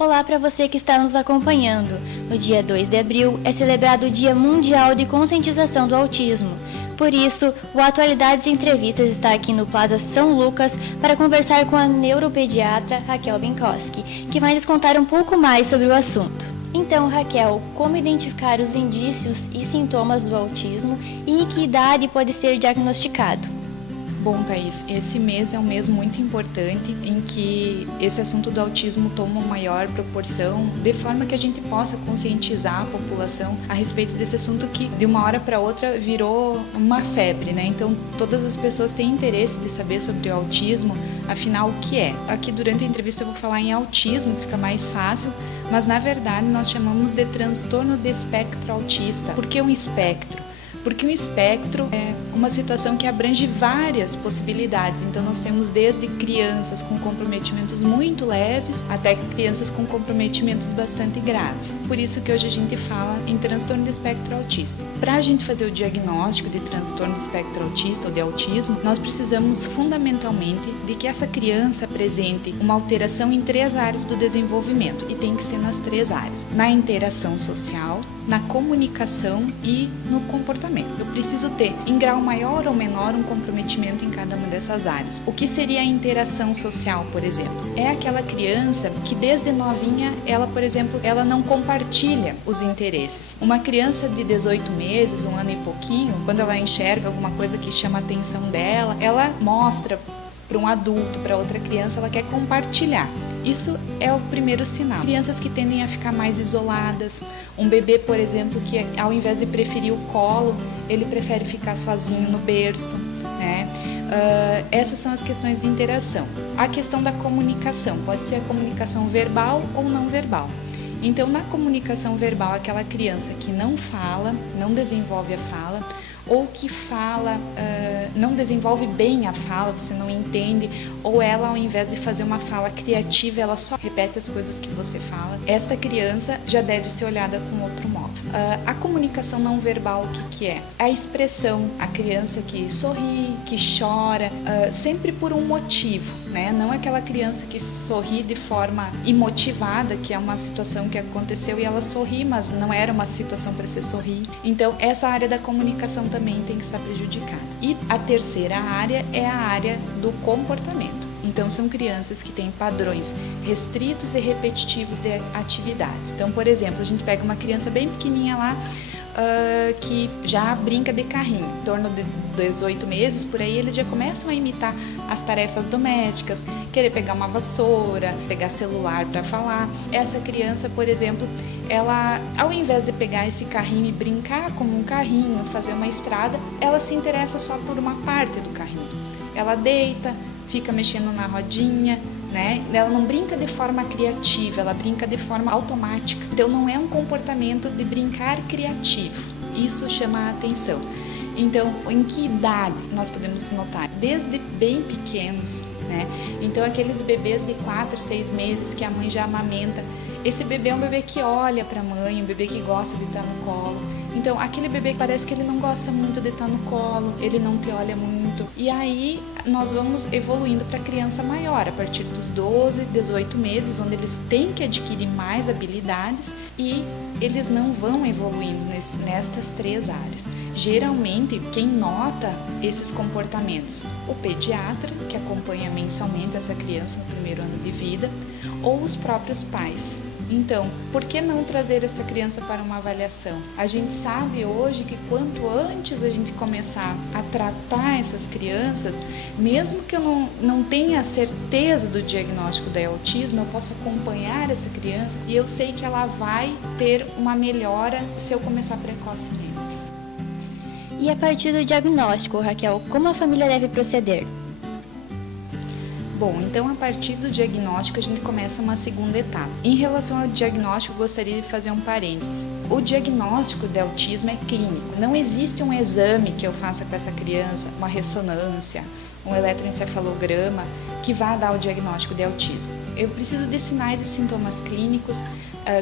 Olá para você que está nos acompanhando. No dia 2 de abril é celebrado o Dia Mundial de Conscientização do Autismo. Por isso, o Atualidades e Entrevistas está aqui no Plaza São Lucas para conversar com a neuropediatra Raquel Binkowski, que vai nos contar um pouco mais sobre o assunto. Então, Raquel, como identificar os indícios e sintomas do autismo e em que idade pode ser diagnosticado? Bom, Thaís, esse mês é um mês muito importante em que esse assunto do autismo toma uma maior proporção, de forma que a gente possa conscientizar a população a respeito desse assunto que de uma hora para outra virou uma febre, né? Então todas as pessoas têm interesse de saber sobre o autismo, afinal o que é? Aqui durante a entrevista eu vou falar em autismo, fica mais fácil, mas na verdade nós chamamos de transtorno de espectro autista. Por que um espectro? Porque o espectro é uma situação que abrange várias possibilidades. Então nós temos desde crianças com comprometimentos muito leves até crianças com comprometimentos bastante graves. Por isso que hoje a gente fala em transtorno de espectro autista. Para a gente fazer o diagnóstico de transtorno de espectro autista ou de autismo, nós precisamos fundamentalmente de que essa criança apresente uma alteração em 3 áreas do desenvolvimento, e tem que ser nas 3 áreas: na interação social, na comunicação e no comportamento. Eu preciso ter, em grau maior ou menor, um comprometimento em cada uma dessas áreas. O que seria a interação social, por exemplo? É aquela criança que desde novinha, ela, por exemplo, ela não compartilha os interesses. Uma criança de 18 meses, 1 ano e pouquinho, quando ela enxerga alguma coisa que chama a atenção dela, ela mostra para um adulto, para outra criança, ela quer compartilhar. Isso é o primeiro sinal. Crianças que tendem a ficar mais isoladas. Um bebê, por exemplo, que ao invés de preferir o colo, ele prefere ficar sozinho no berço, né? Essas são as questões de interação. A questão da comunicação, pode ser a comunicação verbal ou não verbal. Então, na comunicação verbal, aquela criança que não fala, não desenvolve a fala, ou que fala, não desenvolve bem a fala, você não entende, ou ela, ao invés de fazer uma fala criativa, ela só repete as coisas que você fala. Esta criança já deve ser olhada com outro modo. A comunicação não verbal, o que é? A expressão, a criança que sorri, que chora, sempre por um motivo, né? Não aquela criança que sorri de forma imotivada, que é uma situação que aconteceu e ela sorri, mas não era uma situação para se sorrir. Então, essa área da comunicação também tem que estar prejudicada. E a terceira área é a área do comportamento. Então, são crianças que têm padrões restritos e repetitivos de atividades. Então, por exemplo, a gente pega uma criança bem pequenininha lá, que já brinca de carrinho. Em torno de 18 meses, por aí, eles já começam a imitar as tarefas domésticas, querer pegar uma vassoura, pegar celular para falar. Essa criança, por exemplo, ela, ao invés de pegar esse carrinho e brincar como um carrinho, fazer uma estrada, ela se interessa só por uma parte do carrinho. Ela deita, fica mexendo na rodinha, né? Ela não brinca de forma criativa, ela brinca de forma automática. Então não é um comportamento de brincar criativo. Isso chama a atenção. Então, em que idade nós podemos notar? Desde bem pequenos, né? Então, aqueles bebês de 4, 6 meses que a mãe já amamenta, esse bebê é um bebê que olha para a mãe, um bebê que gosta de estar no colo. Então, aquele bebê que parece que ele não gosta muito de estar no colo, ele não te olha muito. E aí, nós vamos evoluindo para a criança maior, a partir dos 12, 18 meses, onde eles têm que adquirir mais habilidades e eles não vão evoluindo nestas 3 áreas. Geralmente, quem nota esses comportamentos? O pediatra, que acompanha mensalmente essa criança no primeiro ano de vida, ou os próprios pais. Então, por que não trazer esta criança para uma avaliação? A gente sabe hoje que quanto antes a gente começar a tratar essas crianças, mesmo que eu não tenha certeza do diagnóstico da autismo, eu posso acompanhar essa criança e eu sei que ela vai ter uma melhora se eu começar precocemente. E a partir do diagnóstico, Raquel, como a família deve proceder? Bom, então a partir do diagnóstico a gente começa uma segunda etapa. Em relação ao diagnóstico, eu gostaria de fazer um parênteses. O diagnóstico de autismo é clínico. Não existe um exame que eu faça com essa criança, uma ressonância, um eletroencefalograma, que vá dar o diagnóstico de autismo. Eu preciso de sinais e sintomas clínicos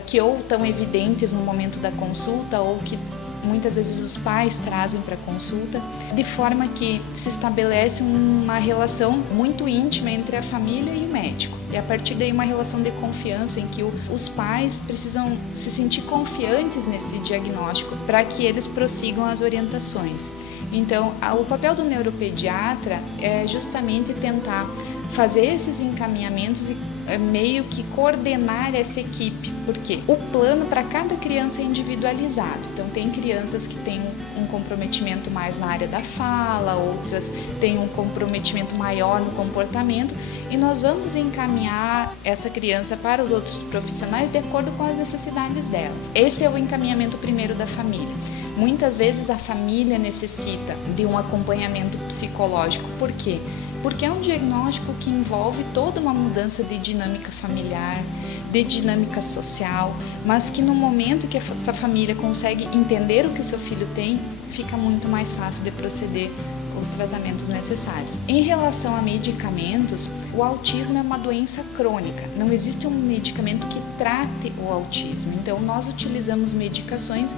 que ou estão evidentes no momento da consulta ou que muitas vezes os pais trazem para consulta, de forma que se estabelece uma relação muito íntima entre a família e o médico. E a partir daí uma relação de confiança em que os pais precisam se sentir confiantes nesse diagnóstico para que eles prossigam as orientações. Então, o papel do neuropediatra é justamente tentar fazer esses encaminhamentos e meio que coordenar essa equipe, porque o plano para cada criança é individualizado. Então, tem crianças que têm um comprometimento mais na área da fala, outras têm um comprometimento maior no comportamento, e nós vamos encaminhar essa criança para os outros profissionais de acordo com as necessidades dela. Esse é o encaminhamento primeiro da família. Muitas vezes a família necessita de um acompanhamento psicológico. Por quê? Porque é um diagnóstico que envolve toda uma mudança de dinâmica familiar, de dinâmica social, mas que no momento que essa família consegue entender o que o seu filho tem, fica muito mais fácil de proceder com os tratamentos necessários. Em relação a medicamentos, o autismo é uma doença crônica, não existe um medicamento que trate o autismo, então nós utilizamos medicações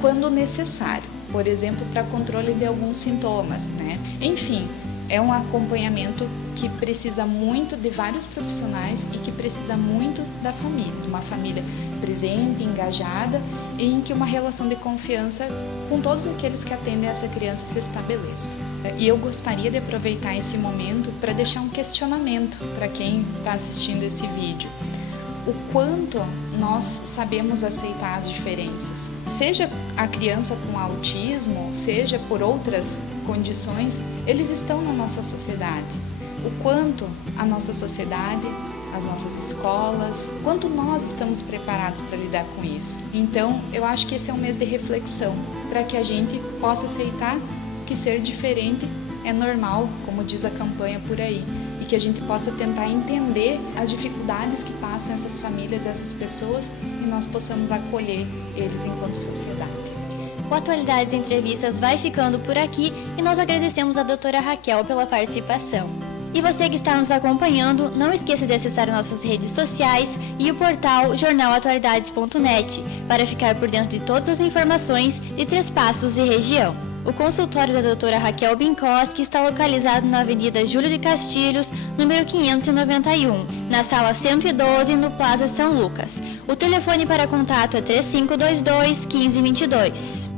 quando necessário, por exemplo, para controle de alguns sintomas, né? Enfim, é um acompanhamento que precisa muito de vários profissionais e que precisa muito da família, de uma família presente, engajada e em que uma relação de confiança com todos aqueles que atendem essa criança se estabeleça. E eu gostaria de aproveitar esse momento para deixar um questionamento para quem está assistindo esse vídeo. O quanto nós sabemos aceitar as diferenças, seja a criança com autismo, seja por outras condições, eles estão na nossa sociedade. O quanto a nossa sociedade, as nossas escolas, quanto nós estamos preparados para lidar com isso. Então, eu acho que esse é um mês de reflexão, para que a gente possa aceitar que ser diferente é normal, como diz a campanha por aí, e que a gente possa tentar entender as dificuldades que passam essas famílias, essas pessoas, e nós possamos acolher eles enquanto sociedade. O Atualidades Entrevistas vai ficando por aqui e nós agradecemos a doutora Raquel pela participação. E você que está nos acompanhando, não esqueça de acessar nossas redes sociais e o portal jornalatualidades.net para ficar por dentro de todas as informações de Três Passos e região. O consultório da doutora Raquel Binkowski está localizado na Avenida Júlio de Castilhos, número 591, na sala 112, no Plaza São Lucas. O telefone para contato é 3522-1522.